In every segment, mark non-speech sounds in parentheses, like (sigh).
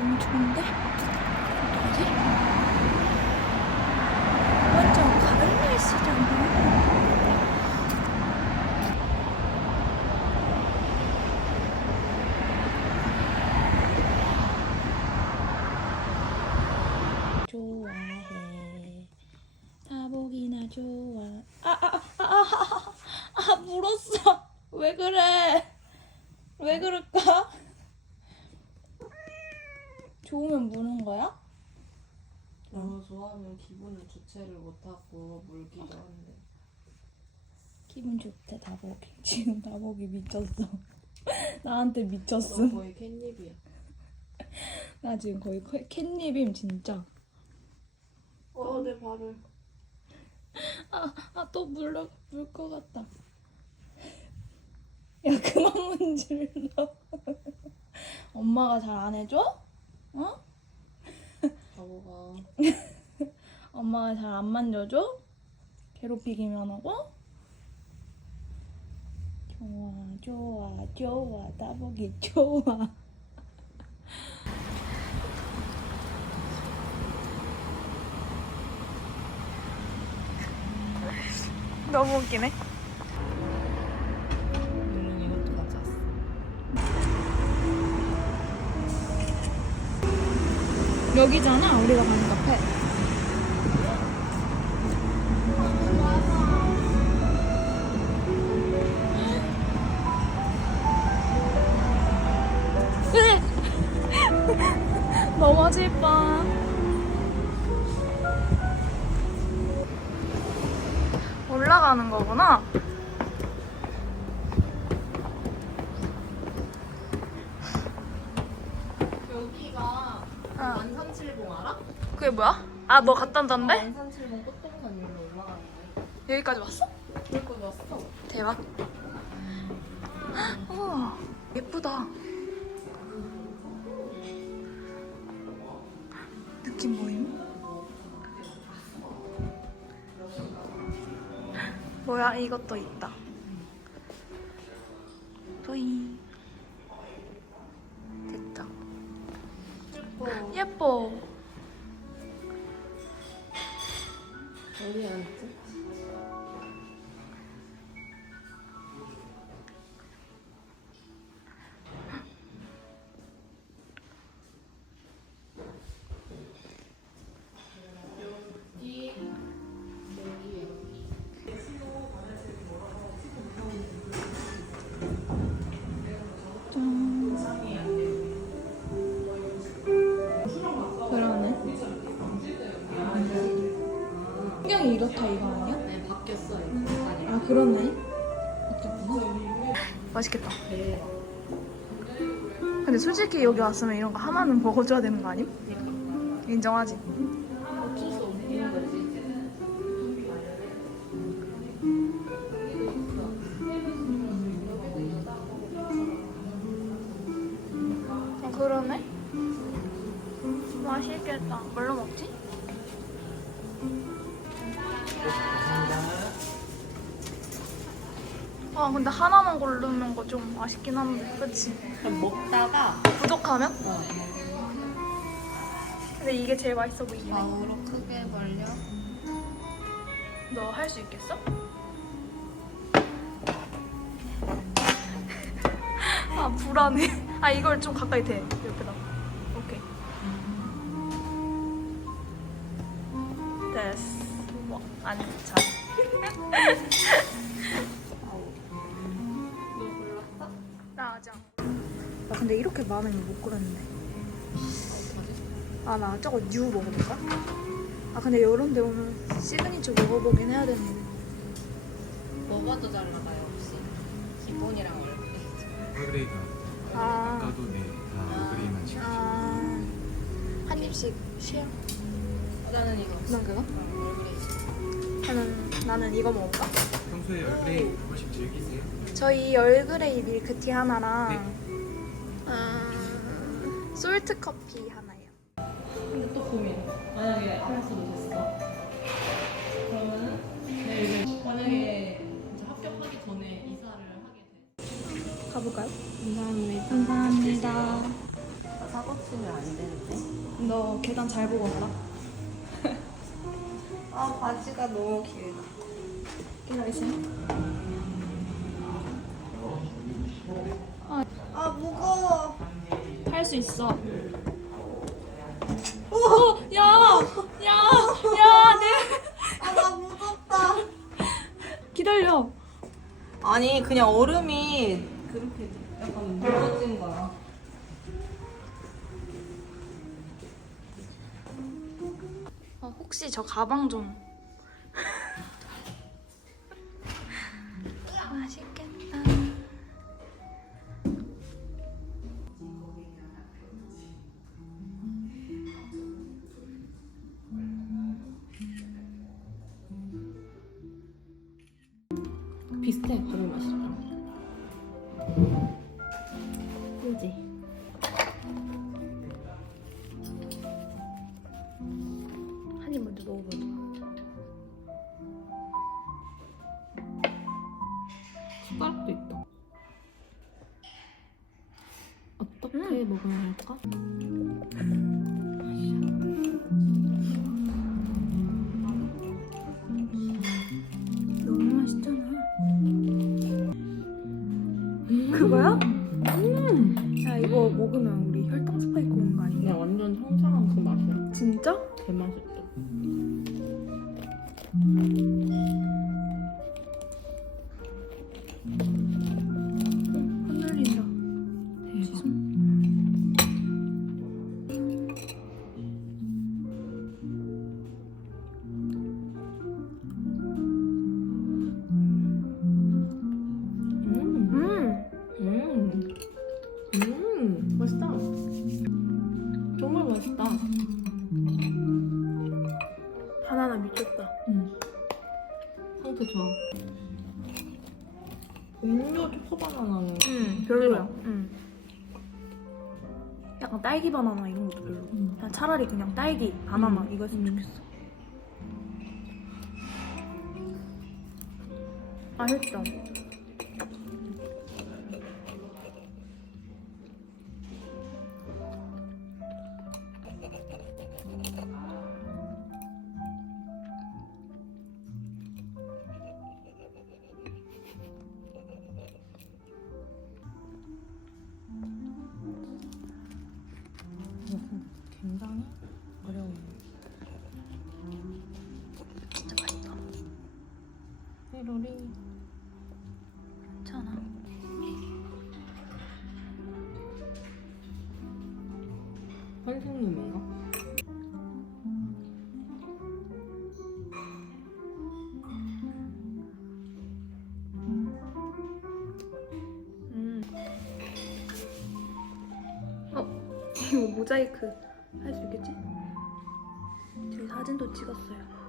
너무 좋은데? 어떡하지? 완전 가을 날씨잖아. 좋아해. 다복이나 좋아. 아, 아, 아, 아, 아, 아, 물었어. 왜 그래? 왜 그럴까? 좋으면 무는 거야? 너무 좋아하면 기분을 주체를 못하고 물기도 한데 기분 좋대 다복이. (laughs) 지금 다복이 미쳤어. (laughs) 나한테 미쳤어. 너 거의 캣닙이야 나 지금 거의 캣- 캣닙임 진짜. 어내 발을 (laughs) 아 또 물러 물것 같다. 야 그만 문질러. 엄마가 잘 안 해줘? 어? 바보가 엄마가 잘 안 만져줘? 괴롭히기만 하고? 좋아 좋아 좋아 따보기 좋아 너무 웃기네 여기잖아 우리가 가는 카페 온다는데? 완산칠봉 꽃동산 위로 올라가는 거 여기까지 왔어? 그럴 왔어 대박. 우와, 예쁘다. 느낌 뭐임? 뭐야, 이것도 있다. 맛있겠다. 배 근데 솔직히 여기 왔으면 이런 거 하나는 먹어줘야 되는 거 아님? 인정하지? 없는 거지 아 그러네. 맛있겠다. 뭘로 먹지? 아 근데 하나만 고르는 거 좀 아쉽긴 한데, 그렇지? 그럼 먹다가 부족하면? 어, 근데 이게 제일 맛있어 보이긴 해. 좌우로 크게 벌려 너 할 수 있겠어? 아 불안해. 아 이걸 좀 가까이 대 옆에다. 오케이. 됐어. 뭐 안차. 근데 이렇게 많으면 못 고르는데. 아나 저거 뉴 먹어볼까? 아 근데 이런 데 오면 시그니처 먹어보긴 해야 되는데. 뭐가 더 잘 나가요 혹시? 기본이랑 얼굴 얼그레이가 아. 아까도 네 다 얼그레이만 시켜 아. 한 입씩 쉐어. 나는 이거 난 그거? 얼굴이 나는 나는 이거 먹을까? 평소에 얼그레이 한 번씩 즐기세요? 저희 얼그레이 밀크티 하나랑 네. 음, 솔트 커피 하나요. 근데 또 고민. 만약에 알았어도 됐어. 그러면은 내 의견. 만약에 이제 합격하기 전에 이사를 하게 돼. 가볼까요? 감사합니다. 감사합니다. 아, 사고 치면 안 되는데. 너 계단 잘 보고 왔다. (laughs) 아 바지가 너무 길다. 기다리세요. 아 무거워. 수 있어. 오, 야, 야, 야, 내 아, 나 무섭다. 기다려. 아니, 그냥 얼음이 그렇게 약간 무거진 거야. 아, 혹시 저 가방 좀. Thank you. 음. 약간 딸기 바나나 이런 것도 별로. 음. 그냥 차라리 그냥 딸기 바나나 음. 이거였으면 음. 좋겠어. 맛있죠? 우리 로리 괜찮아 환상님인가? 음. 어, 이거 모자이크 할 수 있겠지? 저희 사진도 찍었어요.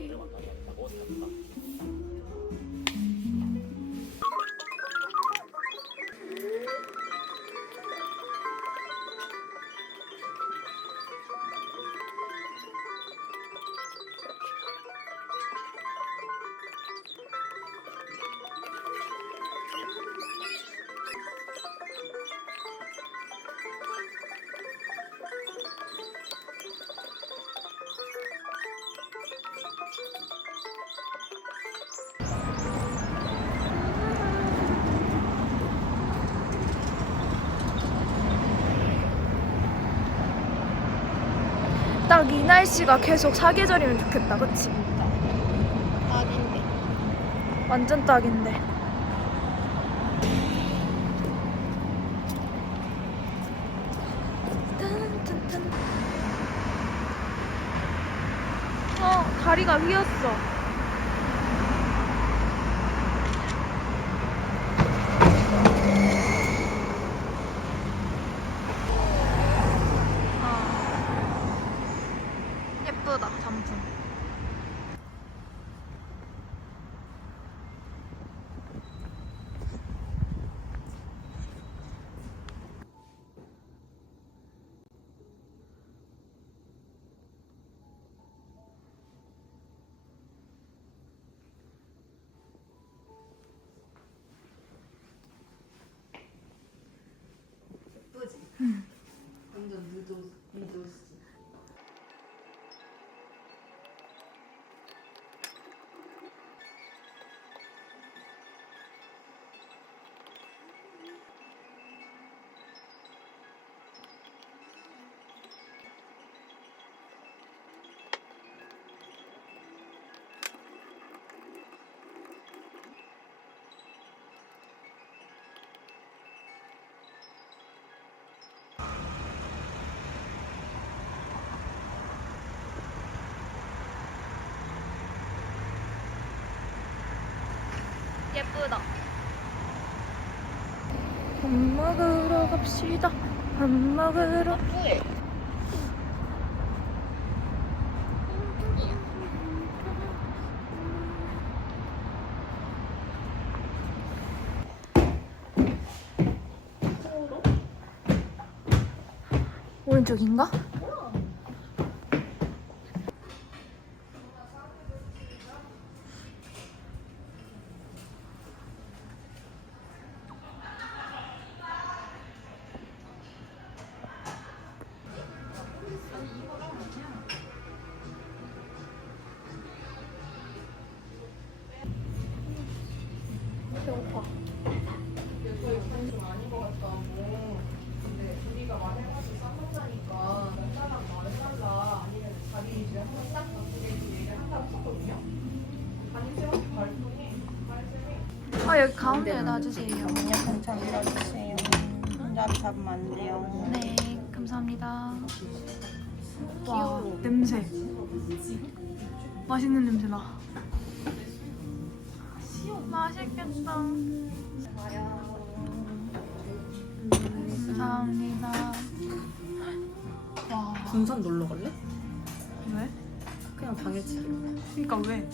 이름을 말해야 된다고 생각합니다. 날씨가 계속 사계절이면 좋겠다, 그치? 딱인데. 완전 딱인데. 어, 다리가 휘었어. 예쁘다. 밥 먹으러 갑시다. 밥 먹으러. 오른쪽인가? 아 여기 가운데 놔주세요. 공창 밀어주세요. 잡으면 안 돼요. 네, 감사합니다. 와, 냄새. 맛있는 냄새 나. 맛있겠다. 감사합니다. 와, 군산 놀러 갈래? 왜? 그냥 당일치기. 그러니까 왜?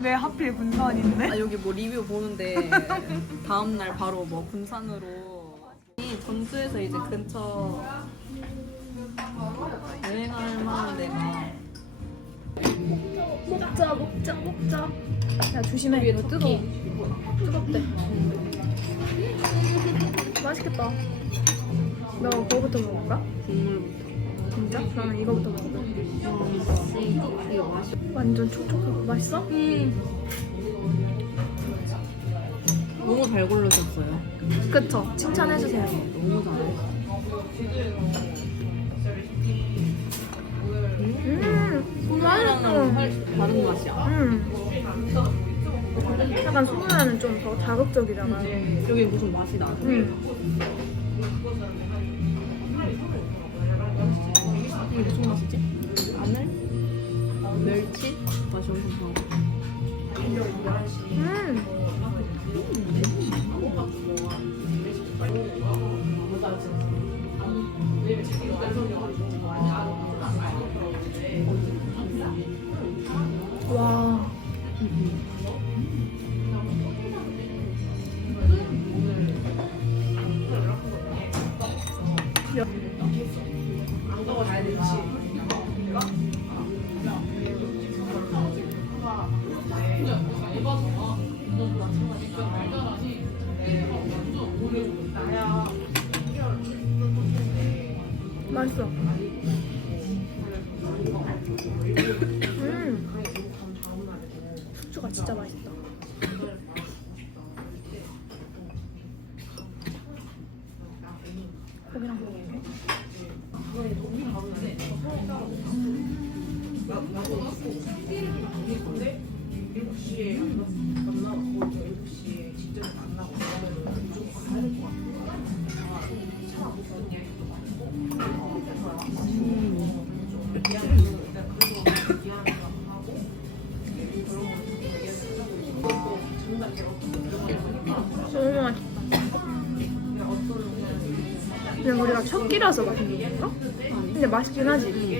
왜 하필 군산인데? 아 여기 뭐 리뷰 보는데 (laughs) 다음 날 바로 뭐 군산으로 이 전주에서 이제 근처 여행할 만한 데가 먹자, 먹자, 먹자. 야 조심해. 이거 뜨거워. 뜨겁대. 맛있겠다. 너 그거부터 먹을까? 국물부터 진짜? 그러면 이거부터 맛있어 완전 촉촉하고 맛있어? 너무 잘 고르셨어요 그쵸? 칭찬해주세요. 너무 잘해 음, 소면이랑은 맛있어. 살 다른 맛이야 음. 약간 소문에는 좀 더 자극적이잖아. 여기 무슨 맛이 나죠? 음. 맛 그냥 우리가 첫 끼라서 맛있는 건가? 근데 맛있긴 하지.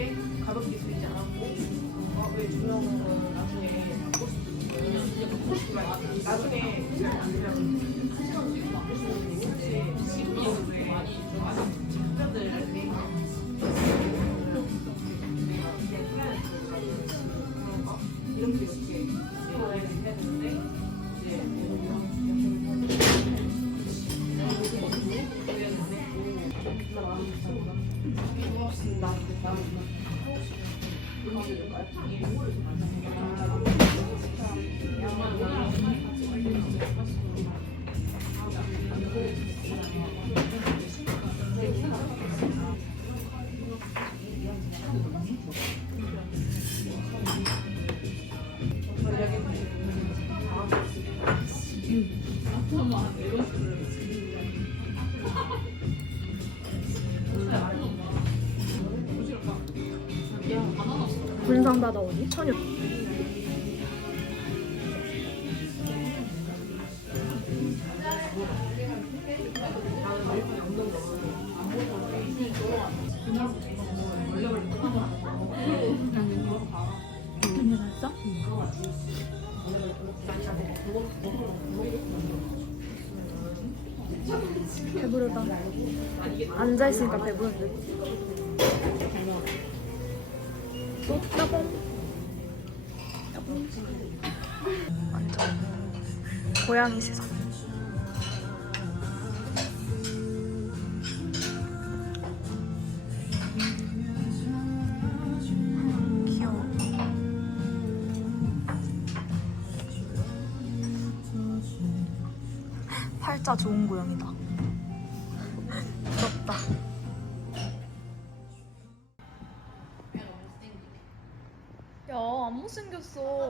군산바다 어디? 천여. 앉아있으니까 배부른데. 또 따봉. 따봉. 완전 고양이 세상. 팔자 좋은 고양이다.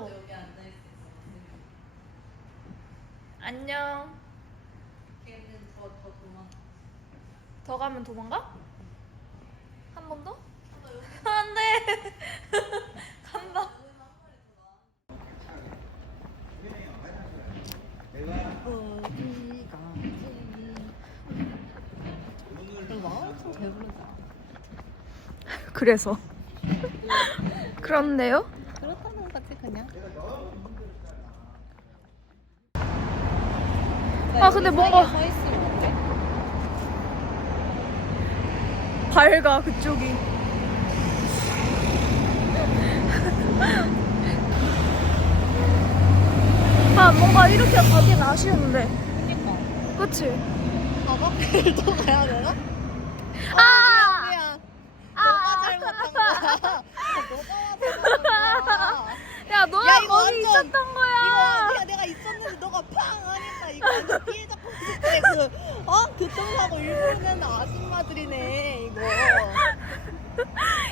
못생겼어. 안녕. 더 가면 도망가? 한 번 더? 안 돼. (laughs) 간다. 그래서. (laughs) 그렇네요. 그렇다는 거지 그 냥. 아, 근데 뭔가-? 밝아 그쪽이. (laughs) 아 뭔가 이렇게 가긴 아쉬운데. 그치? 가방을 또 가야 되나? 아! 미안. 아! 너가 잘못한 거야. 너가 잘못한 거야. 야 너가 야, 이거 거기 완전- 있었던 이거 거야. 아니야 내가 있었는데 너가 팡 하니까 이거 완전 피해자 포스 때그 어? 교통사고 일부러 내는 아줌마들이네 이거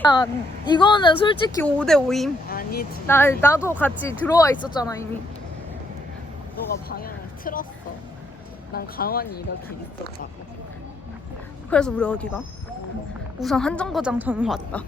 아 이거는 솔직히 5대 5임. 아니지 나 나도 같이 들어와 있었잖아 이미. 너가 방향을 틀었어 난 가만히 이렇게 있었다고 그래서 우리 어디가? 우선 한정거장 전 왔다.